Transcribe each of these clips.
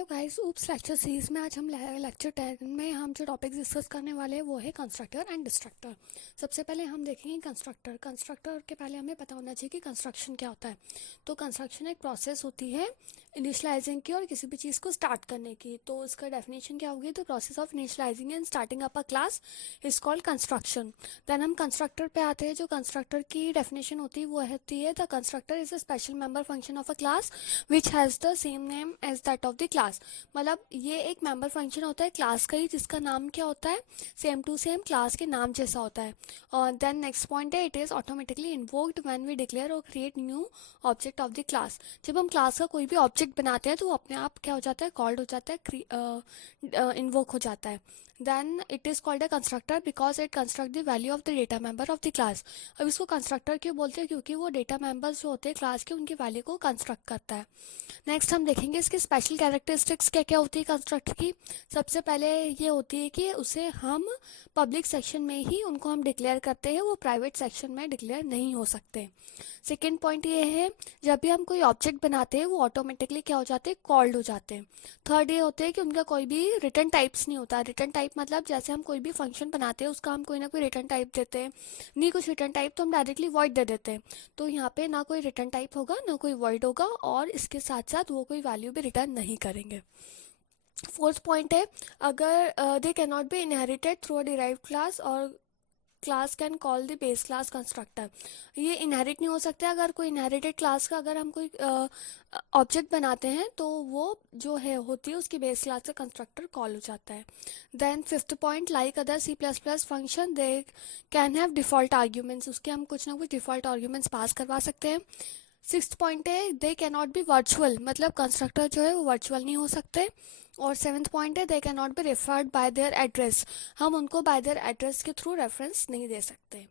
Hello guys, oops lecture series में आज हम लेक्चर 10 में हम जो टॉपिक डिस्कस करने वाले हैं वो है कंस्ट्रक्टर एंड डिस्ट्रक्टर। सबसे पहले हम देखेंगे कंस्ट्रक्टर। कंस्ट्रक्टर के पहले हमें पता होना चाहिए कि कंस्ट्रक्शन क्या होता है। तो कंस्ट्रक्शन एक प्रोसेस होती है इनिशियलाइजिंग की और किसी भी चीज़ को स्टार्ट करने की। तो इसका डेफिनेशन क्या होगी? तो process of initialising and starting up a class is called construction. Then हम कंस्ट्रक्टर पे आते हैं। जो कंस्ट्रक्टर की डेफिनेशन होती है वो होती है the constructor is a special member function of a class which has the same name as that of the class. मतलब ये एक मेंबर फंक्शन होता है क्लास का ही जिसका नाम क्या होता है? सेम टू सेम क्लास के नाम जैसा होता है। और देन नेक्स्ट पॉइंट है it is automatically invoked when we declare और create new object of the class. जब हम क्लास का कोई भी ऑब्जेक्ट बनाते हैं तो वो अपने आप क्या हो जाता है? कॉल्ड हो जाता है, इन्वोक हो जाता है। Then it is called a constructor because it construct the value of the data member of the class. अब इसको कंस्ट्रक्टर क्यों बोलते हैं? क्योंकि वो डेटा मेंबर्स जो होते हैं क्लास के उनकी वैल्यू को कंस्ट्रक्ट करता है। नेक्स्ट हम देखेंगे इसकी स्पेशल कैरेक्टरिस्टिक्स क्या क्या होती है कंस्ट्रक्टर की। सबसे पहले ये होती है कि उसे हम पब्लिक सेक्शन में ही उनको हम डिक्लेयर करते हैं, वो प्राइवेट सेक्शन में डिक्लेयर नहीं हो सकते। सेकेंड पॉइंट ये है जब भी हम कोई ऑब्जेक्ट बनाते हैं वो ऑटोमेटिकली क्या हो जाते हैं? कॉल्ड हो जाते हैं। थर्ड ये होते हैं कि उनका कोई भी रिटर्न टाइप्स नहीं होता। रिटर्न टाइप मतलब जैसे हम कोई भी फंक्शन बनाते हैं उसका हम कोई ना कोई रिटर्न टाइप देते हैं। नहीं कुछ रिटर्न टाइप तो हम डायरेक्टली वॉइड दे देते हैं। तो यहाँ पे ना कोई रिटर्न टाइप होगा ना कोई वॉइड होगा और इसके साथ साथ वो कोई वैल्यू भी रिटर्न नहीं करेंगे। फोर्थ पॉइंट है अगर they can not be inherited through a derived class और class can call the base class constructor. ये इनहेरिट नहीं हो सकते। अगर कोई इनहेरिटेड क्लास का अगर हम कोई ऑब्जेक्ट बनाते हैं तो वो जो है होती है उसकी बेस क्लास से कंस्ट्रक्टर कॉल हो जाता है। Then fifth point like other C plus plus function they can have default arguments. उसके हम कुछ ना कुछ डिफॉल्ट आर्ग्यूमेंट्स पास करवा सकते हैं। सिक्स्थ पॉइंट है दे कैन नॉट बी वर्चुअल, मतलब कंस्ट्रक्टर जो है वो वर्चुअल नहीं हो सकते। और सेवन्थ पॉइंट है दे can not be referred by there address, हम उनको बाय देयर एड्रेस के थ्रू रेफरेंस नहीं दे सकते।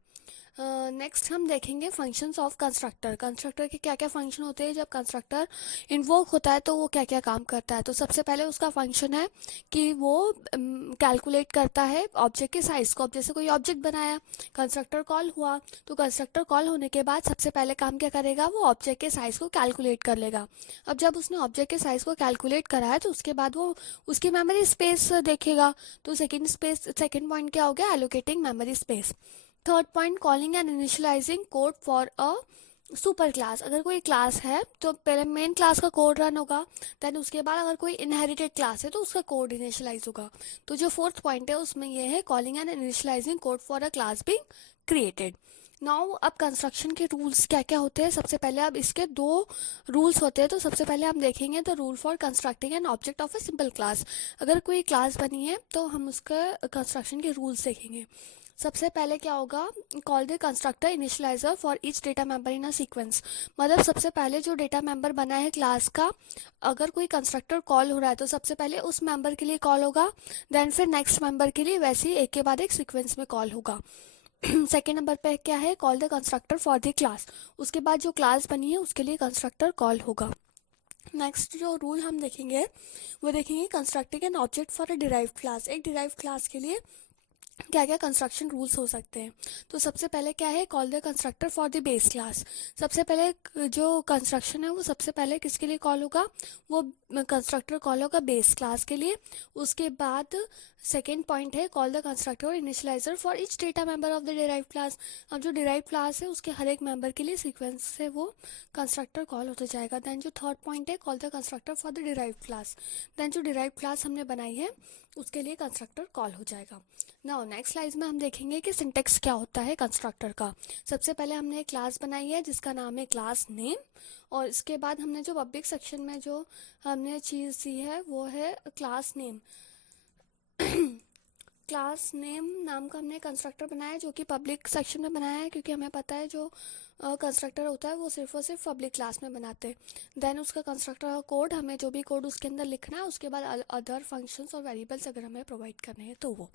नेक्स्ट हम देखेंगे फंक्शंस ऑफ कंस्ट्रक्टर। कंस्ट्रक्टर के क्या क्या फंक्शन होते हैं जब कंस्ट्रक्टर इन्वोक होता है तो वो क्या क्या काम करता है। तो सबसे पहले उसका फंक्शन है कि वो कैलकुलेट करता है ऑब्जेक्ट के साइज को। अब जैसे कोई ऑब्जेक्ट बनाया, कंस्ट्रक्टर कॉल हुआ, तो कंस्ट्रक्टर कॉल होने के बाद सबसे पहले काम क्या करेगा? वो ऑब्जेक्ट के साइज को कैलकुलेट कर लेगा। अब जब उसने ऑब्जेक्ट के साइज को कैलकुलेट करा है तो उसके बाद वो उसकी मेमोरी स्पेस देखेगा। तो सेकेंड पॉइंट क्या हो गया? Allocating memory space. Third point calling and initialising code for a super class. अगर कोई क्लास है तो पहले मेन क्लास का कोड रन होगा, देन उसके बाद अगर कोई इनहेरिटेड क्लास है तो उसका कोड इनिशियलाइज होगा। तो जो फोर्थ पॉइंट है उसमें यह है calling and initialising code for a class being created. Now अब कंस्ट्रक्शन के रूल्स क्या क्या होते हैं। सबसे पहले अब इसके दो रूल्स होते हैं। तो सबसे पहले हम देखेंगे the rule for constructing an object of a simple class. अगर कोई क्लास बनी है तो हम उसका कंस्ट्रक्शन के रूल्स देखेंगे। सबसे पहले क्या होगा? Call the constructor initialiser for each data member in a sequence. मतलब सबसे पहले जो डेटा मेंबर बना है क्लास का, अगर कोई कंस्ट्रक्टर कॉल हो रहा है तो सबसे पहले उस मेंबर के लिए कॉल होगा, देन फिर नेक्स्ट मेंबर के लिए, वैसे ही एक के बाद एक सीक्वेंस में कॉल होगा। सेकेंड नंबर पे क्या है? Call the constructor for the class. उसके बाद जो क्लास बनी है उसके लिए कंस्ट्रक्टर कॉल होगा। नेक्स्ट जो रूल हम देखेंगे वो देखेंगे constructing an object for a derived class. एक डिराइव्ड क्लास के लिए क्या क्या कंस्ट्रक्शन रूल्स हो सकते हैं। तो सबसे पहले क्या है? Call the constructor for the base class. सबसे पहले जो कंस्ट्रक्शन है वो सबसे पहले किसके लिए कॉल होगा? वो कंस्ट्रक्टर कॉल होगा बेस क्लास के लिए। उसके बाद सेकेंड पॉइंट है call the constructor initialiser for each data member of the derive class. अब जो डिराइव क्लास है उसके हर एक मेंबर के लिए सीक्वेंस से वो कंस्ट्रक्टर कॉल होता जाएगा। देन जो थर्ड पॉइंट है call the constructor for the derive class. Then जो डिराइव क्लास हमने बनाई है उसके लिए कंस्ट्रक्टर कॉल हो जाएगा। नाउ नेक्स्ट स्लाइड में हम देखेंगे कि सिंटेक्स क्या होता है कंस्ट्रक्टर का। सबसे पहले हमने एक क्लास बनाई है जिसका नाम है क्लास नेम, और इसके बाद हमने जो पब्लिक सेक्शन में जो हमने चीज़ दी है वो है क्लास नेम। क्लास नेम नाम का हमने कंस्ट्रक्टर बनाया है जो कि पब्लिक सेक्शन में बनाया है, क्योंकि हमें पता है जो कंस्ट्रक्टर होता है वो सिर्फ और सिर्फ पब्लिक क्लास में बनाते हैं। देन उसका कंस्ट्रक्टर का कोड, हमें जो भी कोड उसके अंदर लिखना है, उसके बाद अदर फंक्शंस और वेरिएबल्स अगर हमें प्रोवाइड करने हैं तो वो।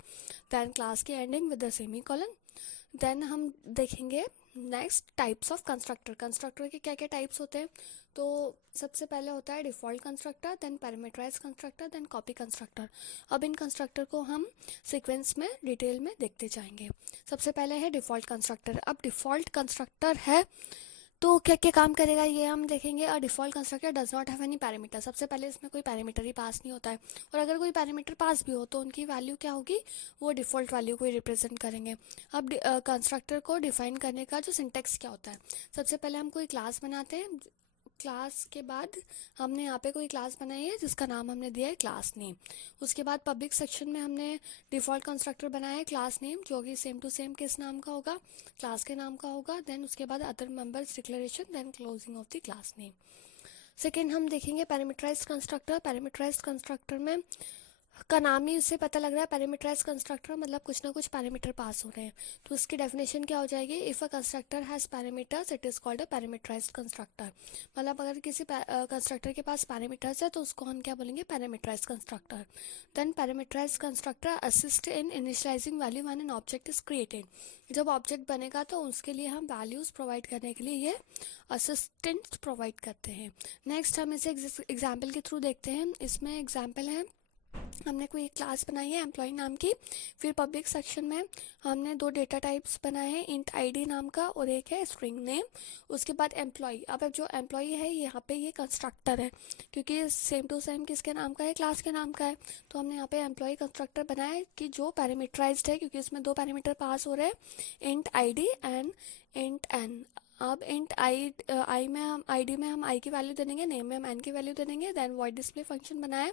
देन क्लास की ending with the semi colon. Then हम देखेंगे next types of constructor. Constructor के क्या क्या टाइप्स होते हैं। तो सबसे पहले होता है default constructor, then parameterise constructor, then copy constructor. अब इन कंस्ट्रक्टर को हम सीक्वेंस में डिटेल में देखते जाएंगे। सबसे पहले है डिफ़ॉल्ट कंस्ट्रक्टर। अब डिफ़ॉल्ट कंस्ट्रक्टर है तो क्या क्या काम करेगा ये हम देखेंगे। अ default constructor does not have any parameter, सबसे पहले इसमें कोई पैरामीटर ही पास नहीं होता है, और अगर कोई पैरामीटर पास भी हो तो उनकी वैल्यू क्या होगी, वो डिफ़ॉल्ट वैल्यू को ही रिप्रेजेंट करेंगे। अब कंस्ट्रक्टर को डिफाइन करने का जो सिंटेक्स क्या होता है, सबसे पहले हम कोई क्लास बनाते हैं। क्लास के बाद हमने यहाँ पे कोई क्लास बनाई है जिसका नाम हमने दिया है क्लास नेम। उसके बाद पब्लिक सेक्शन में हमने डिफ़ॉल्ट कंस्ट्रक्टर बनाया है क्लास नेम, जो कि सेम टू सेम किस नाम का होगा, क्लास के नाम का होगा। देन उसके बाद other members declaration, then closing of the class name. Second हम देखेंगे पैरामीटराइज्ड कंस्ट्रक्टर। पैरामीटराइज्ड कंस्ट्रक्टर में का नाम ही उससे पता लग रहा है, पैरामीटराइज कंस्ट्रक्टर मतलब कुछ ना कुछ पैरामीटर पास हो रहे हैं। तो उसकी डेफिनेशन क्या हो जाएगी, if a constructor has parameters it is called a parameterised constructor. मतलब अगर किसी कंस्ट्रक्टर के पास पैरामीटर्स है तो उसको हम क्या बोलेंगे, parameterise constructor. Then parameterise constructor assist in initialising value when an object is created. जब ऑब्जेक्ट बनेगा तो उसके लिए हम वैल्यूज़ प्रोवाइड करने के लिए ये असिस्टेंट प्रोवाइड करते हैं। नेक्स्ट हम इसे एग्जाम्पल के थ्रू देखते हैं। इसमें एग्जाम्पल है, हमने कोई एक क्लास बनाई है एम्प्लॉय नाम की, फिर पब्लिक सेक्शन में हमने दो डेटा टाइप्स बनाए हैं, इंट आईडी नाम का और एक है स्ट्रिंग नेम। उसके बाद एम्प्लॉय, अब जो एम्प्लॉय है यहाँ पे ये कंस्ट्रक्टर है क्योंकि सेम टू सेम किसके नाम का है, क्लास के नाम का है। तो हमने यहाँ पे एम्प्लॉय कंस्ट्रक्टर बनाया है कि जो पैरामीटराइज्ड है क्योंकि इसमें दो पैरामीटर पास हो रहे हैं, int ID and int N. अब इंट आई में हम आईडी में हम आई की वैल्यू दे देंगे, नेम में हम एन की वैल्यू दे देंगे। देन वॉइड डिस्प्ले फंक्शन बनाया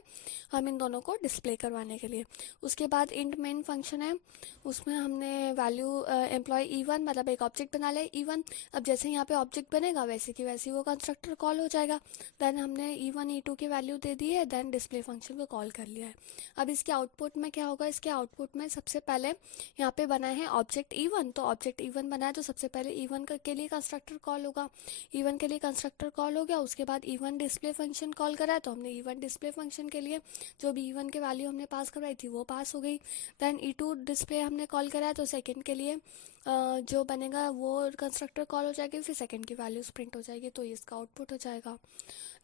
हम इन दोनों को डिस्प्ले करवाने के लिए। उसके बाद इंट मेन फंक्शन है, उसमें हमने वैल्यू एम्प्लॉय ई1 मतलब एक ऑब्जेक्ट बना लिया ई1। अब जैसे यहाँ पे ऑब्जेक्ट बनेगा वैसे की वैसे वो कंस्ट्रक्टर कॉल हो जाएगा। देन हमने ई1 ई2 की वैल्यू दे दी है, देन डिस्प्ले फंक्शन को कॉल कर लिया है। अब इसके आउटपुट में क्या होगा, इसके आउटपुट में सबसे पहले यहाँ पे बनाए हैं ऑब्जेक्ट ई1, तो ऑब्जेक्ट ई1 बनाया तो सबसे पहले ई1 के लिए कंस्ट्रक्टर कॉल होगा, ई1 के लिए कंस्ट्रक्टर कॉल हो गया। उसके बाद ई1 डिस्प्ले फंक्शन कॉल करा तो हमने ई1 डिस्प्ले फंक्शन के लिए जो भी ई1 की वैल्यू हमने पास करवाई थी वो पास हो गई। देन ई2 डिस्प्ले हमने कॉल करा तो सेकंड के लिए जो बनेगा वो कंस्ट्रक्टर कॉल हो जाएगी, फिर सेकंड की वैल्यू प्रिंट हो जाएगी, तो इसका आउटपुट हो जाएगा।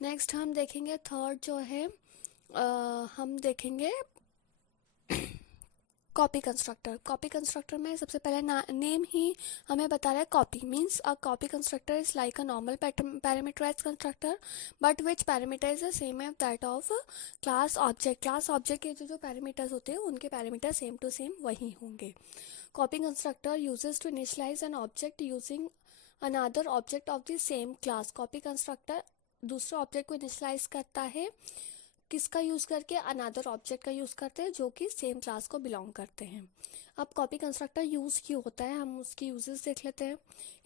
नेक्स्ट हम देखेंगे थर्ड जो है हम देखेंगे कॉपी कंस्ट्रक्टर। कॉपी कंस्ट्रक्टर में सबसे पहले नेम ही हमें बता रहा है, copy means a copy constructor is like a normal parameterised constructor but which parameter is the same as that of class object. Class object के जो पैरामीटर्स होते हैं उनके पैरामीटर सेम टू सेम वही होंगे। Copy constructor uses to initialize an object using another object of the same class. Copy constructor दूसरे object को initialize करता है किसका यूज़ करके, अनदर ऑब्जेक्ट का यूज़ करते हैं जो कि सेम क्लास को बिलोंग करते हैं। अब कॉपी कंस्ट्रक्टर यूज़ क्यों होता है हम उसकी यूजेस देख लेते हैं।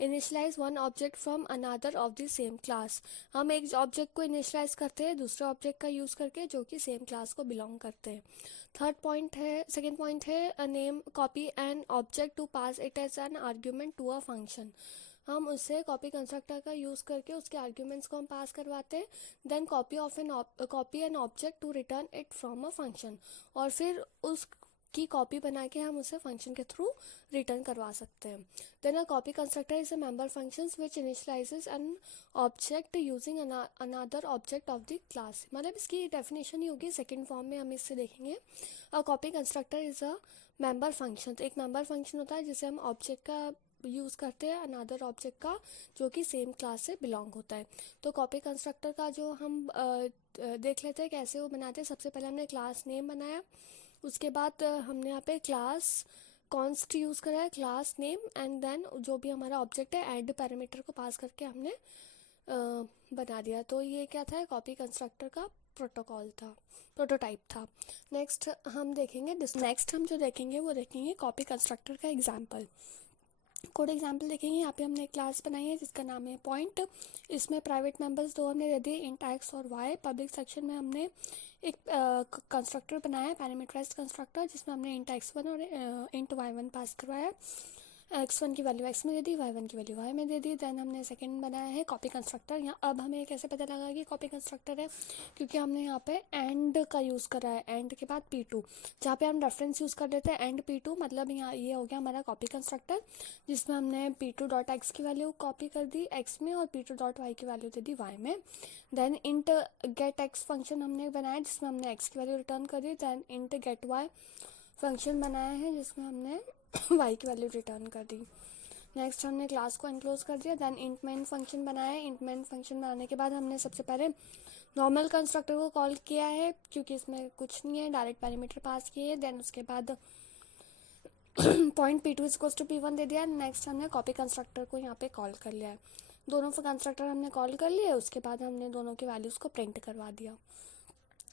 Initialize one object from another of the same class, हम एक ऑब्जेक्ट को इनिशियलाइज करते हैं दूसरे ऑब्जेक्ट का यूज़ करके जो कि सेम क्लास को बिलोंग करते हैं। थर्ड पॉइंट है, सेकेंड पॉइंट है name copy an object to pass it as an argument to a function. हम उससे कॉपी कंस्ट्रक्टर का यूज़ करके उसके आर्ग्यूमेंट्स को हम पास करवाते हैं। Then copy an object to return it from a function, और फिर उस की कॉपी बना के हम उसे फंक्शन के थ्रू रिटर्न करवा सकते हैं। Then a copy constructor is a member functions which initializes an object using another object of the class. मतलब इसकी डेफिनेशन ही होगी, सेकंड फॉर्म में हम इससे देखेंगे। अ copy constructor is a member function, एक मेंबर फंक्शन होता है जिसे हम ऑब्जेक्ट का यूज़ करते हैं अनदर ऑब्जेक्ट का जो कि सेम क्लास से बिलोंग होता है। तो कॉपी कंस्ट्रक्टर का जो हम देख लेते हैं कैसे वो बनाते हैं। सबसे पहले हमने क्लास नेम बनाया, उसके बाद हमने यहाँ पे क्लास कॉन्स्ट यूज़ करा है, क्लास नेम एंड देन जो भी हमारा ऑब्जेक्ट है ऐड पैरामीटर को पास करके हमने बना दिया। तो ये क्या था, कॉपी कंस्ट्रक्टर का प्रोटोटाइप था। नेक्स्ट हम जो देखेंगे वो देखेंगे कॉपी कंस्ट्रक्टर का एग्जाम्पल। कोड एग्जाम्पल देखेंगे। यहाँ पे हमने एक क्लास बनाई है जिसका नाम है पॉइंट। इसमें प्राइवेट मेंबर्स दो हमने दे दिए, इंट एक्स और वाई। पब्लिक सेक्शन में हमने एक कंस्ट्रक्टर बनाया है पैरामीटराइज्ड कंस्ट्रक्टर जिसमें हमने इंट x1 और इंट y1 पास करवाया। x1 की वैल्यू x में दे दी, y1 की वैल्यू y में दे दी। देन हमने सेकंड बनाया है कॉपी कंस्ट्रक्टर। यहाँ अब हमें कैसे पता लगा कि कॉपी कंस्ट्रक्टर है, क्योंकि हमने यहाँ पे एंड का यूज़ करा है, एंड के बाद p2 जहाँ पे हम रेफरेंस यूज़ कर देते हैं एंड p2, मतलब यहाँ ये हो गया हमारा कॉपी कंस्ट्रक्टर जिसमें हमने p2 डॉट एक्स की वैल्यू कॉपी कर दी x में और p2 डॉट वाई की वैल्यू दे दी y में। Then int get x function हमने बनाया जिसमें हमने x की वैल्यू रिटर्न कर दी। Then int get y function बनाया है जिसमें हमने y की वैल्यू रिटर्न कर दी। नेक्स्ट हमने क्लास को इनक्लोज कर दिया, देन इंट मेन फंक्शन बनाया है। इंट मेन फंक्शन बनाने के बाद हमने सबसे पहले नॉर्मल कंस्ट्रक्टर को कॉल किया है क्योंकि इसमें कुछ नहीं है, डायरेक्ट पैरामीटर पास किए हैं। देन उसके बाद point P2 equals to P1 दे दिया। नेक्स्ट हमने कॉपी कंस्ट्रक्टर को यहाँ पे कॉल कर लिया है। दोनों कंस्ट्रक्टर हमने कॉल कर लिए, उसके बाद हमने दोनों के वैल्यूज़ को प्रिंट करवा दिया।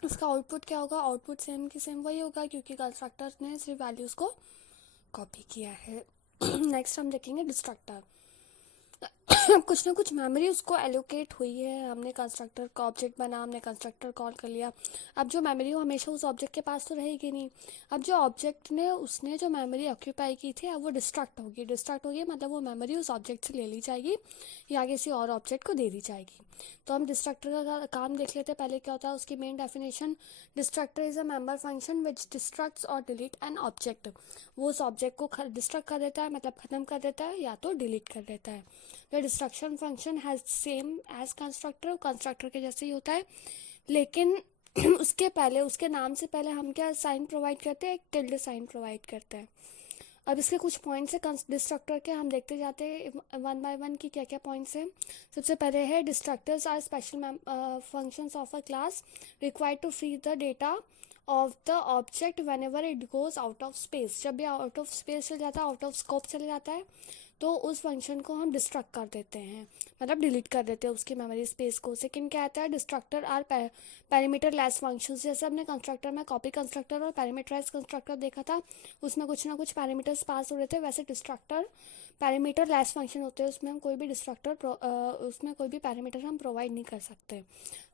उसका आउटपुट क्या होगा? आउटपुट सेम की सेम वही होगा क्योंकि कंस्ट्रक्टर ने सिर्फ वैल्यूज़ को कॉपी किया है। नेक्स्ट हम देखेंगे डिस्ट्रक्टर। अब कुछ ना कुछ मेमोरी उसको एलोकेट हुई है, हमने कंस्ट्रक्टर का ऑब्जेक्ट बना, हमने कंस्ट्रक्टर कॉल कर लिया। अब जो मेमोरी हो हमेशा उस ऑब्जेक्ट के पास तो रहेगी नहीं। अब जो ऑब्जेक्ट ने उसने जो मेमोरी ऑक्यूपाई की थी अब वो डिस्ट्रक्ट होगी मतलब वो मेमोरी उस ऑब्जेक्ट से ले ली जाएगी या किसी और ऑब्जेक्ट को दे दी जाएगी। तो हम डिस्ट्रक्टर का काम देख लेते हैं। पहले क्या होता है उसकी main definition. Destructor is a member function which destructs और डिलीट एन ऑब्जेक्ट। वो उस ऑब्जेक्ट को डिस्ट्रक्ट कर देता है मतलब खत्म कर देता है या तो डिलीट कर देता है। The destruction function has same as constructor, constructor के जैसे ही होता है, लेकिन उसके नाम से पहले हम क्या साइन प्रोवाइड करते हैं? एक टिल्ड साइन प्रोवाइड करते हैं। अब इसके कुछ पॉइंट्स है डिस्ट्रक्टर के, हम देखते जाते हैं वन बाय वन की क्या क्या पॉइंट्स हैं। सबसे पहले है destructors are special functions of a class required to free the data of the object whenever it goes out of space. जब भी आउट ऑफ स्पेस चले जाता है, आउट ऑफ स्कोप चले जाता है, तो उस फंक्शन को हम डिस्ट्रक्ट कर देते हैं मतलब डिलीट कर देते हैं उसकी मेमोरी स्पेस को। सेकंड क्या आता है? Destructor are parameterless functions. जैसे हमने कंस्ट्रक्टर में कॉपी कंस्ट्रक्टर और पैरामीटराइज कंस्ट्रक्टर देखा था, उसमें कुछ ना कुछ पैरामीटर्स पास हो रहे थे, वैसे डिस्ट्रक्टर पैरामीटर लेस फंक्शन होते हैं, उसमें हम कोई भी उसमें कोई भी पैरामीटर हम प्रोवाइड नहीं कर सकते।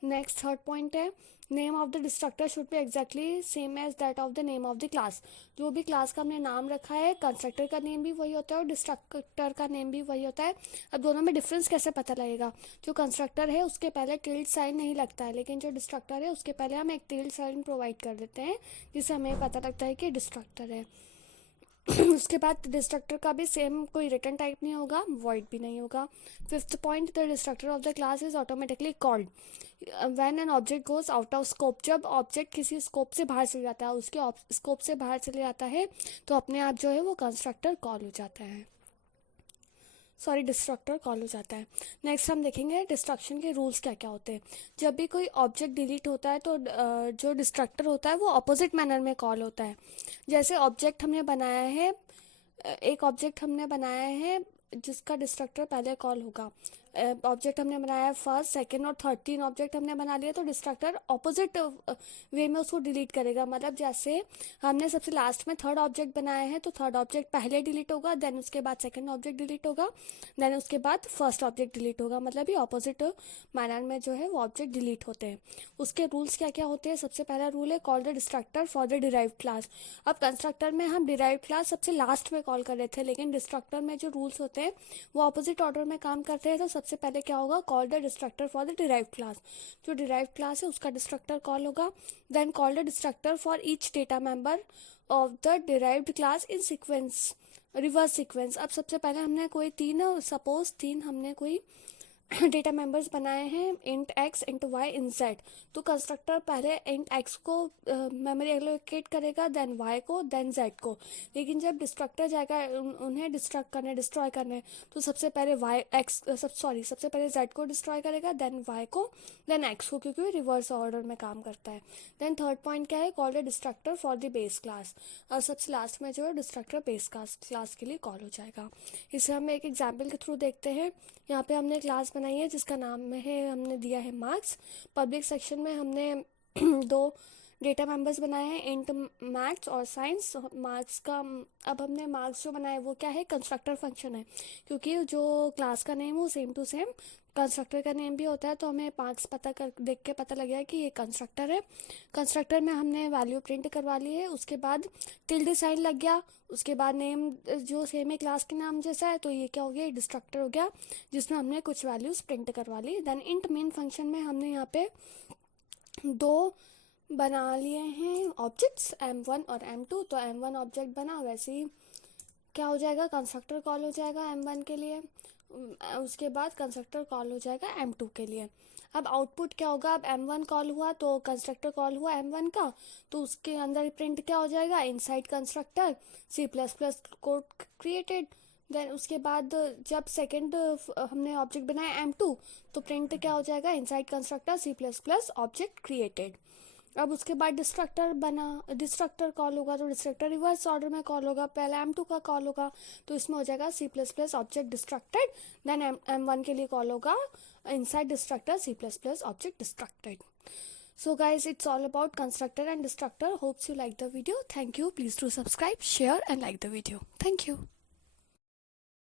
नेक्स्ट थर्ड पॉइंट है name of the destructor should be exactly same as that of the name of the class. जो भी क्लास का हमने नाम रखा है कंस्ट्रक्टर का नेम भी वही होता है और डिस्ट्रक्टर का नेम भी वही होता है। अब दोनों में डिफरेंस कैसे पता लगेगा? जो कंस्ट्रक्टर है उसके पहले टिल्ड साइन नहीं लगता है, लेकिन जो डिस्ट्रक्टर है उसके पहले हम एक टिल्ड साइन प्रोवाइड कर देते हैं जिससे हमें पता लगता है कि डिस्ट्रक्टर है। उसके बाद डिस्ट्रक्टर का भी सेम कोई रिटर्न टाइप नहीं होगा, वॉइड भी नहीं होगा। Fifth point, the destructor of the class is automatically called when an object goes out of scope. जब ऑब्जेक्ट किसी स्कोप से बाहर चले जाता है, उसके स्कोप से बाहर चले जाता है, तो अपने आप जो है वो कंस्ट्रक्टर कॉल हो जाता है, डिस्ट्रक्टर कॉल हो जाता है। नेक्स्ट हम देखेंगे डिस्ट्रक्शन के रूल्स क्या क्या होते हैं। जब भी कोई ऑब्जेक्ट डिलीट होता है तो जो डिस्ट्रक्टर होता है वो ऑपोजिट मैनर में कॉल होता है। जैसे ऑब्जेक्ट हमने बनाया है, एक ऑब्जेक्ट हमने बनाया है जिसका डिस्ट्रक्टर पहले कॉल होगा। ऑब्जेक्ट हमने बनाया है फर्स्ट, सेकंड और थर्ड, 3 ऑब्जेक्ट हमने बना लिया, तो डिस्ट्रक्टर ऑपोजिट वे में उसको डिलीट करेगा। मतलब जैसे हमने सबसे लास्ट में थर्ड ऑब्जेक्ट बनाया है तो थर्ड ऑब्जेक्ट पहले डिलीट होगा, देन उसके बाद सेकंड ऑब्जेक्ट डिलीट होगा, देन उसके बाद फर्स्ट ऑब्जेक्ट डिलीट होगा। मतलब ये ऑपोजिट मैनर में जो है वो ऑब्जेक्ट डिलीट होते हैं। उसके रूल्स क्या क्या होते हैं? सबसे पहला रूल है call the destructor for the derived class. अब कंस्ट्रक्टर में हम डिराइव्ड क्लास सबसे लास्ट में कॉल कर रहे थे, लेकिन डिस्ट्रक्टर में जो रूल्स होते हैं वो ऑपोजिट ऑर्डर में काम करते हैं। तो सबसे पहले क्या होगा? Call the destructor for the derived class. जो डिराइव्ड क्लास है उसका डिस्ट्रक्टर कॉल होगा। Then call the destructor for each data member of the derived class in sequence, reverse sequence. अब सबसे पहले हमने कोई तीन हमने कोई डेटा मेंबर्स बनाए हैं, int x, int y, int z. तो कंस्ट्रक्टर पहले इंट एक्स को मेमोरी एलोकेट करेगा, देन वाई को, देन जेड को। लेकिन जब डिस्ट्रक्टर जाएगा उन्हें डिस्ट्रॉय करने, तो सबसे पहले सबसे पहले जेड को डिस्ट्रॉय करेगा, देन वाई को, देन एक्स को, क्योंकि रिवर्स ऑर्डर में काम करता है। देन थर्ड पॉइंट क्या है? Call the destructor for the base class. और सबसे लास्ट में जो है डिस्ट्रक्टर बेस क्लास के लिए कॉल हो जाएगा। इसे हम एक एग्जाम्पल के थ्रू देखते हैं। यहाँ पे हमने क्लास बनाई है जिसका नाम है, हमने दिया है मार्क्स। पब्लिक सेक्शन में हमने 2 डेटा मेंबर्स बनाए हैं, इंट मैथ्स और साइंस। मार्क्स का अब हमने मार्क्स जो बनाया है वो क्या है? कंस्ट्रक्टर फंक्शन है, क्योंकि जो क्लास का नेम वो सेम टू सेम कंस्ट्रक्टर का नेम भी होता है, तो हमें मार्क्स देख के पता लग गया कि ये कंस्ट्रक्टर है। कंस्ट्रक्टर में हमने वैल्यू प्रिंट करवा ली है, उसके बाद टिल्ड साइन लग गया, उसके बाद नेम जो सेम है क्लास के नाम जैसा है, तो ये क्या हो गया? डिस्ट्रक्टर हो गया जिसमें हमने कुछ वैल्यूज प्रिंट करवा ली। देन इंट मेन फंक्शन में हमने यहाँ पे 2 बना लिए हैं ऑब्जेक्ट्स, m1 और m2। तो m1 ऑब्जेक्ट बना, वैसे ही क्या हो जाएगा? कंस्ट्रक्टर कॉल हो जाएगा m1 के लिए, उसके बाद कंस्ट्रक्टर कॉल हो जाएगा m2 के लिए। अब आउटपुट क्या होगा? अब m1 कॉल हुआ तो कंस्ट्रक्टर कॉल हुआ m1 का, तो उसके अंदर प्रिंट क्या हो जाएगा? Inside constructor C++ code created. Then उसके बाद जब सेकंड हमने ऑब्जेक्ट बनाया M2, तो प्रिंट क्या हो जाएगा, inside constructor C++ object created. अब उसके बाद डिस्ट्रक्टर बना, डिस्ट्रक्टर कॉल होगा तो डिस्ट्रक्टर रिवर्स ऑर्डर में कॉल होगा, पहले M2 का कॉल होगा तो इसमें हो जाएगा C++ object distracted, then M1 के लिए कॉल होगा inside destructor C++ object distracted. So guys, it's all about constructor and destructor. Hopes you like the video. Thank you. Please do subscribe, share and like the video. Thank you.